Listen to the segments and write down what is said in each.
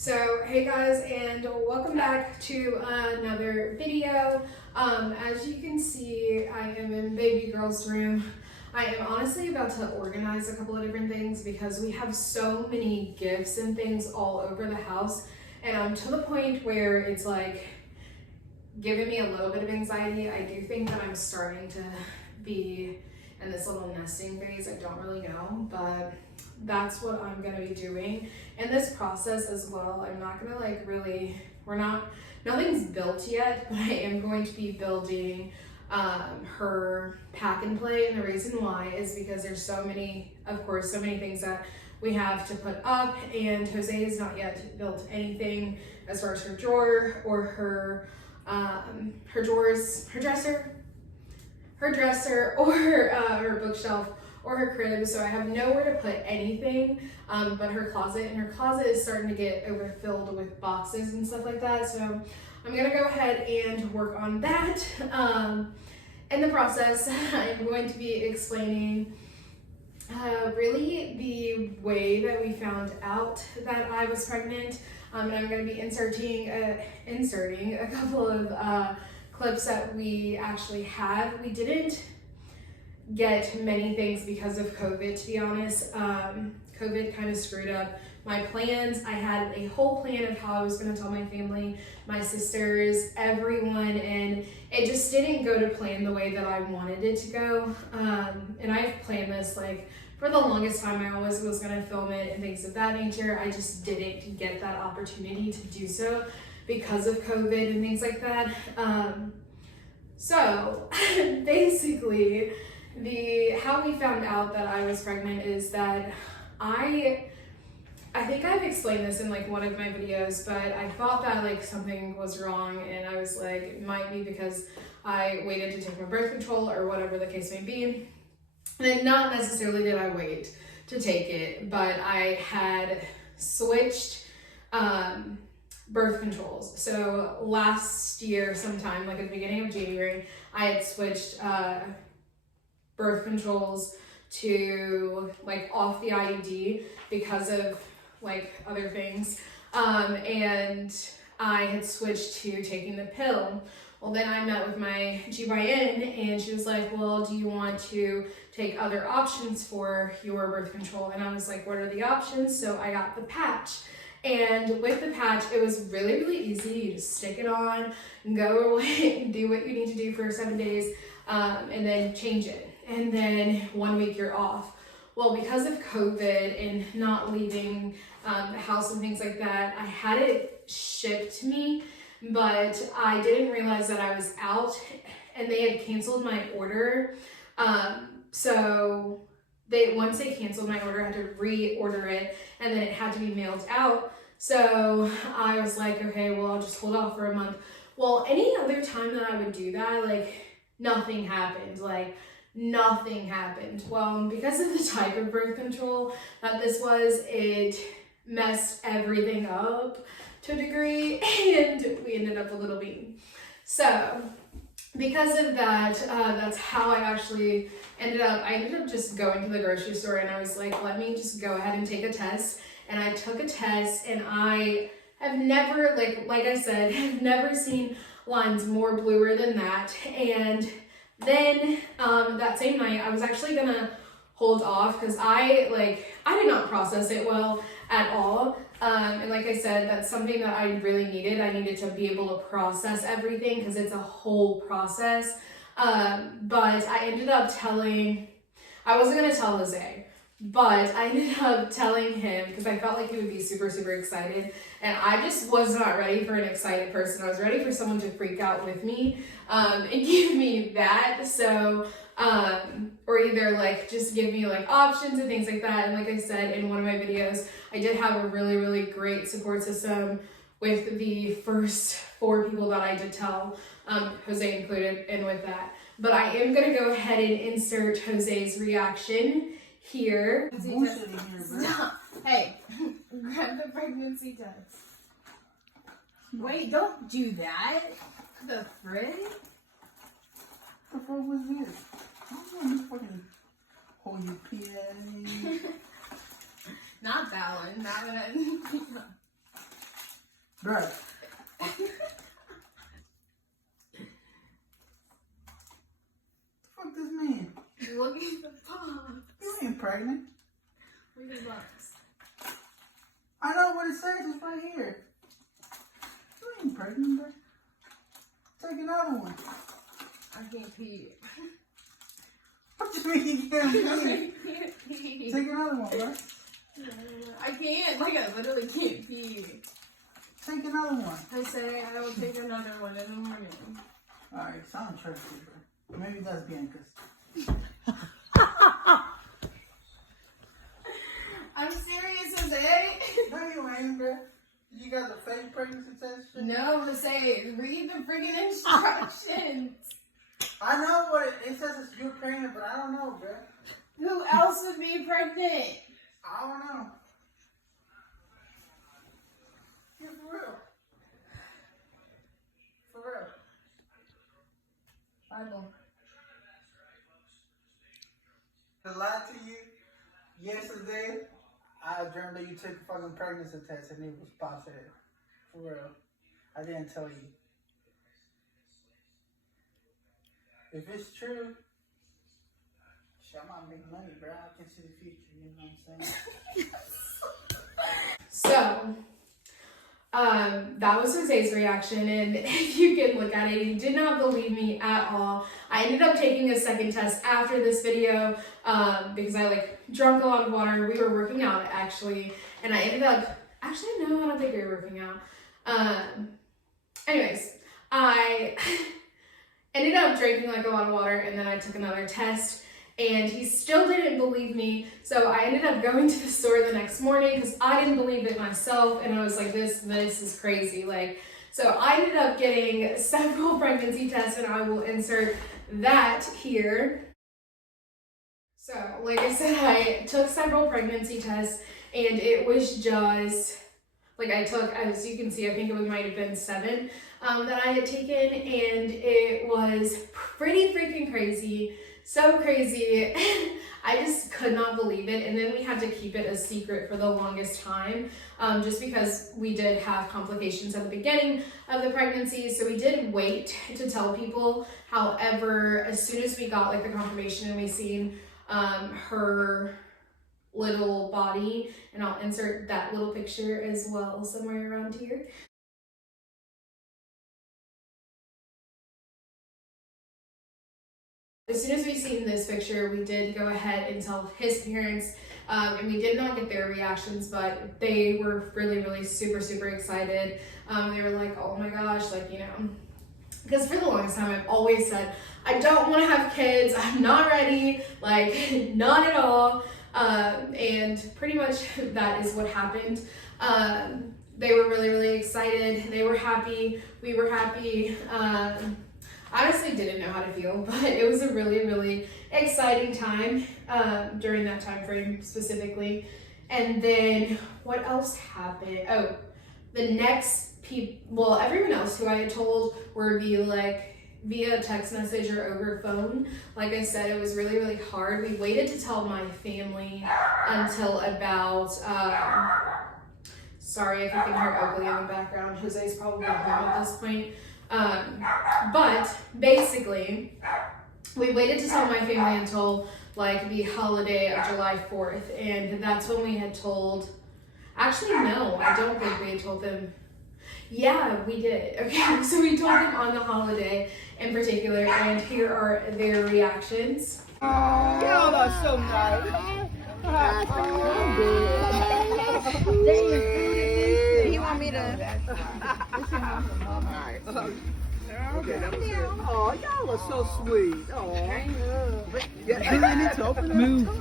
So hey guys, and welcome back to another video. As you can see, I am in baby girl's room. I am honestly about to organize a couple of different things because we have so many gifts and things all over the house, and I'm to the point where it's like giving me a little bit of anxiety. I do think that I'm starting to be in this little nesting phase. I don't really know, but that's what I'm gonna be doing in this process as well. I'm not gonna nothing's built yet, but I am going to be building her pack and play. And the reason why is because there's so many things that we have to put up, and Jose has not yet built anything as far as her drawer or her drawers, her dresser or her bookshelf or her crib. So I have nowhere to put anything but her closet, and her closet is starting to get overfilled with boxes and stuff like that. So I'm gonna go ahead and work on that. In the process, I'm going to be explaining really the way that we found out that I was pregnant, and I'm going to be inserting a couple of clips that we actually had. We didn't get many things because of COVID, to be honest. COVID kind of screwed up my plans. I had a whole plan of how I was going to tell my family, my sisters, everyone, and it just didn't go to plan the way that I wanted it to go. And I've planned this like for the longest time. I always was going to film it and things of that nature. I just didn't get that opportunity to do so because of COVID and things like that. So basically, how we found out that I was pregnant is that I think I've explained this in like one of my videos, but I thought that like something was wrong, and I was like, it might be because I waited to take my birth control or whatever the case may be. And then not necessarily did I wait to take it, but I had switched birth controls. So last year sometime, like at the beginning of January, I had switched birth controls to like off the IUD because of like other things, and I had switched to taking the pill. Well, then I met with my GYN, and she was like, well, do you want to take other options for your birth control? And I was like, what are the options? So I got the patch. And with the patch, it was really, really easy. You just stick it on and go away and do what you need to do for 7 days, and then change it. And then 1 week you're off. Well, because of COVID and not leaving the house and things like that, I had it shipped to me, but I didn't realize that I was out, and they had canceled my order. So once they canceled my order, I had to reorder it, and then it had to be mailed out. So I was like, okay, well, I'll just hold off for a month. Well, any other time that I would do that, like nothing happened. Nothing happened. Well, because of the type of birth control that this was, it messed everything up to a degree, and we ended up a little bean. So because of that, that's how I actually ended up just going to the grocery store, and I was like, let me just go ahead and take a test. And I took a test, and I have never, like I said, have never seen lines more bluer than that. And then that same night, I was actually gonna hold off because I did not process it well at all. And like I said, that's something that I really needed. I needed to be able to process everything because it's a whole process. But I ended up I wasn't gonna tell Jose, but I ended up telling him because I felt like he would be super, super excited. And I just was not ready for an excited person. I was ready for someone to freak out with me and give me that. So, or either like just give me like options and things like that. And like I said in one of my videos, I did have a really, really great support system with the first 4 people that I did tell, Jose included, and with that. But I am gonna go ahead and insert Jose's reaction here. Stop. Hey, grab the pregnancy test. Wait, don't do that. The frig? What the fuck was this? I'm gonna fucking hold your PA. Not that one. That one. Bruh. Fuck this man. Look at the box. You ain't pregnant. Look at the box. I know what it says. It's right here. You ain't pregnant, bruh. Take another one. I can't pee. What you mean you can't pee? I can't pee. Take another one, bruh. I can't. Like, I literally can't pee. Take another one. I say I will take another one in the morning. Alright, sound thirsty, bro. Maybe that's Bianca's. I'm serious, Jose. No, you ain't, bro. You got the fake pregnancy test shit? No, Jose. Read the freaking instructions. I know what it says. It's you're pregnant, but I don't know, bro. Who else would be pregnant? I don't know. Yeah, for real. For real. Bible. To lie to you, yesterday, I dreamt that you took a fucking pregnancy test and it was positive. For real. I didn't tell you. If it's true, shit, I might make money, bro. I can see the future, you know what I'm saying? So, that was Jose's reaction, and if you can look at it, he did not believe me at all. I ended up taking a second test after this video because I drunk a lot of water. We were working out actually, and I ended up no, I don't think we were working out. Anyways, I ended up drinking a lot of water, and then I took another test. And he still didn't believe me, so I ended up going to the store the next morning because I didn't believe it myself, and I was like, this is crazy. So I ended up getting several pregnancy tests, and I will insert that here. So, like I said, I took several pregnancy tests, and it was just, I took, as you can see, I think it might have been 7 that I had taken, and it was pretty freaking crazy. So crazy. I just could not believe it. And then we had to keep it a secret for the longest time, just because we did have complications at the beginning of the pregnancy. So we did wait to tell people. However, as soon as we got the confirmation and we seen her little body, and I'll insert that little picture as well somewhere around here. As soon as we seen this picture, we did go ahead and tell his parents, and we did not get their reactions, but they were really, really super, super excited. They were like, oh my gosh, because for the longest time, I've always said, I don't want to have kids, I'm not ready, not at all, and pretty much that is what happened. They were really, really excited, they were happy, we were happy. I honestly didn't know how to feel, but it was a really, really exciting time during that time frame specifically. And then what else happened? Oh, the next everyone else who I had told were via text message or over phone. Like I said, it was really, really hard. We waited to tell my family until about, sorry if you can hear Oakley in the background. Jose's probably home at this point. But basically, we waited to tell my family until the holiday of July 4th, and that's when we had told, actually no, I don't think we had told them. Yeah, we did. Okay, so we told them on the holiday in particular, and here are their reactions. Y'all are so nice. He want me to. Oh, y'all are so sweet. Oh, Move. oh,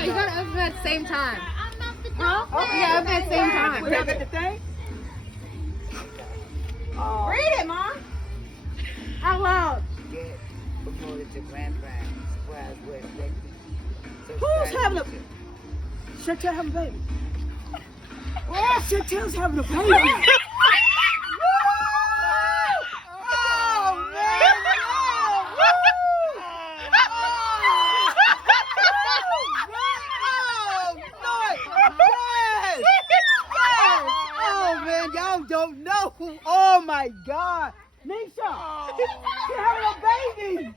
you gotta open at the same time. Huh? Oh, yeah, open at the same time. What happened to thing? Read it, Mom. Out loud. Promoted to grandparents. Who's having a... Chantel having a baby. Chantel's having a baby. God, y'all don't know who. Oh my God. Nisha, she's having a baby.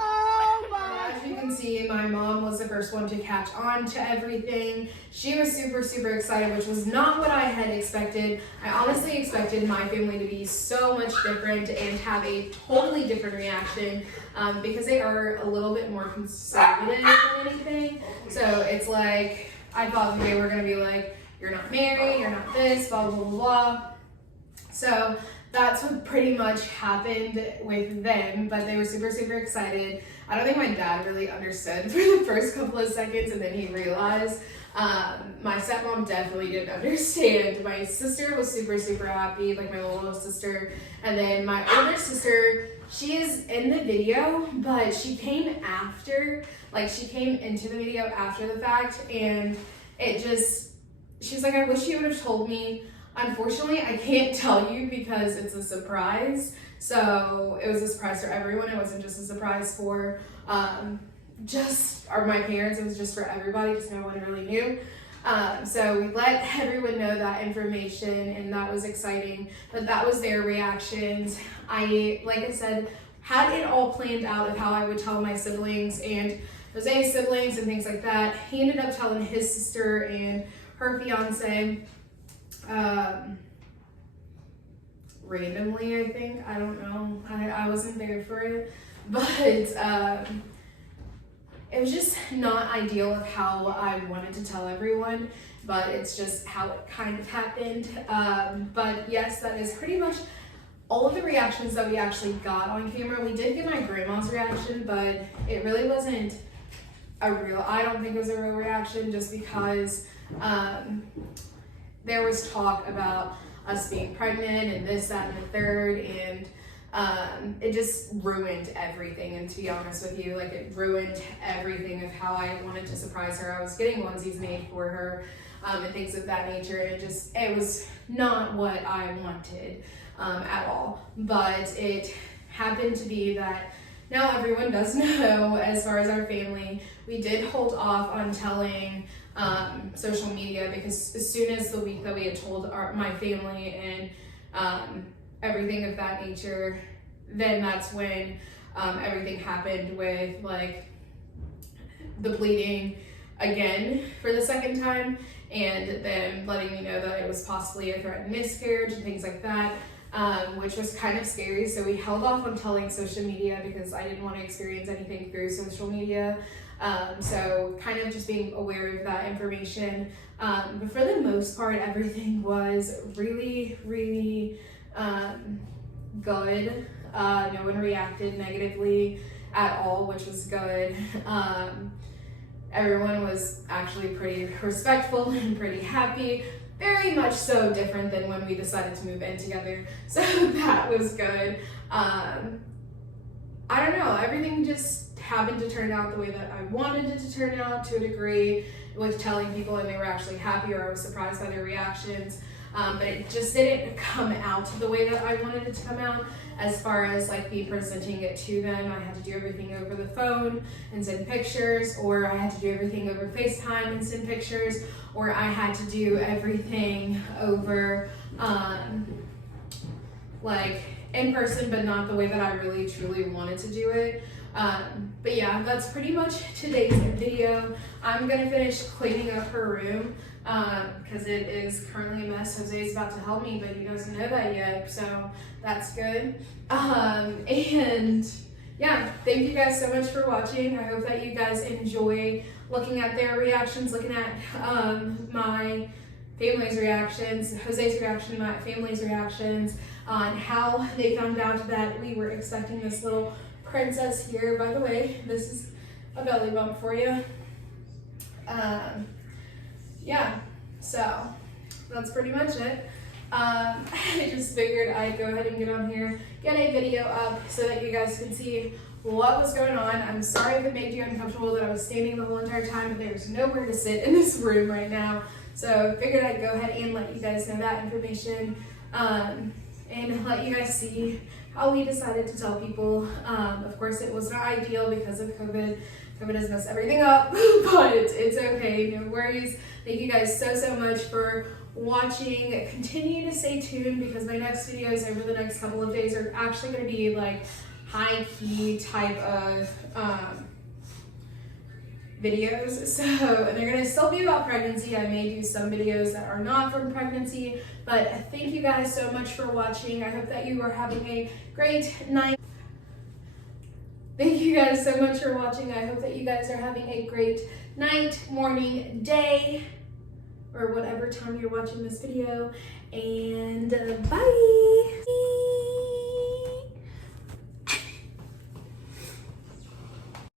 Oh my. As you can see, my mom was the first one to catch on to everything. She was super, super excited, which was not what I had expected. I honestly expected my family to be so much different and have a totally different reaction because they are a little bit more conservative than anything. So it's like, I thought they were gonna be like, you're not married, you're not this, blah, blah, blah, blah. So that's what pretty much happened with them, but they were super, super excited. I don't think my dad really understood for the first couple of seconds, and then he realized. My stepmom definitely didn't understand. My sister was super, super happy, like my little sister. And then my older sister, she is in the video, but she came after, like she came into the video after the fact, and it just, she's like, I wish you would have told me. Unfortunately, I can't tell you because it's a surprise. So it was a surprise for everyone. It wasn't just a surprise for my parents. It was just for everybody, just no one really knew. So we let everyone know that information, and that was exciting. But that was their reactions. Like I said, had it all planned out of how I would tell my siblings and Jose's siblings and things like that. He ended up telling his sister and her fiance. Randomly, I think. I don't know. I wasn't there for it. But it was just not ideal of how I wanted to tell everyone. But it's just how it kind of happened. But yes, that is pretty much all of the reactions that we actually got on camera. We did get my grandma's reaction, but it really wasn't I don't think it was a real reaction, just because there was talk about us being pregnant and this, that, and the third, and it just ruined everything. And to be honest with you, like, it ruined everything of how I wanted to surprise her. I was getting onesies made for her and things of that nature, and it was not what I wanted at all. But it happened to be that now everyone does know. As far as our family, we did hold off on telling social media, because as soon as the week that we had told my family and everything of that nature, then that's when everything happened with, like, the bleeding again for the second time, and then letting me know that it was possibly a threatened miscarriage and things like that, which was kind of scary. So we held off on telling social media because I didn't want to experience anything through social media. So kind of just being aware of that information. But for the most part, everything was really, really good. No one reacted negatively at all, which was good. Everyone was actually pretty respectful and pretty happy. Very much so different than when we decided to move in together. So that was good. I don't know, everything just happened to turn out the way that I wanted it to turn out, to a degree, with telling people, and they were actually happy, or I was surprised by their reactions. But it just didn't come out the way that I wanted it to come out. As far as, like, me presenting it to them, I had to do everything over the phone and send pictures, or I had to do everything over FaceTime and send pictures, or I had to do everything over like in person, but not the way that I really truly wanted to do it. But yeah, that's pretty much today's video. I'm gonna finish cleaning up her room because it is currently a mess. Jose's about to help me, but he doesn't know that yet, so that's good. And yeah, thank you guys so much for watching. I hope that you guys enjoy looking at their reactions, looking at my family's reactions, Jose's reaction, my family's reactions, on how they found out that we were expecting this little princess here. By the way, this is a belly bump for you. Yeah, so that's pretty much it. I just figured I'd go ahead and get on here, get a video up so that you guys can see what was going on. I'm sorry if it made you uncomfortable that I was standing the whole entire time, but there's nowhere to sit in this room right now. So I figured I'd go ahead and let you guys know that information, and let you guys see how we decided to tell people. Of course, it was not ideal because of COVID Hope it doesn't mess everything up, but it's okay, no worries. Thank you guys so much for watching. Continue to stay tuned because my next videos over the next couple of days are actually going to be like high key type of videos. So, and they're going to still be about pregnancy. I may do some videos that are not from pregnancy, but thank you guys so much for watching. I hope that you are having a great night. Thank you guys so much for watching. I hope that you guys are having a great night, morning, day, or whatever time you're watching this video. And bye!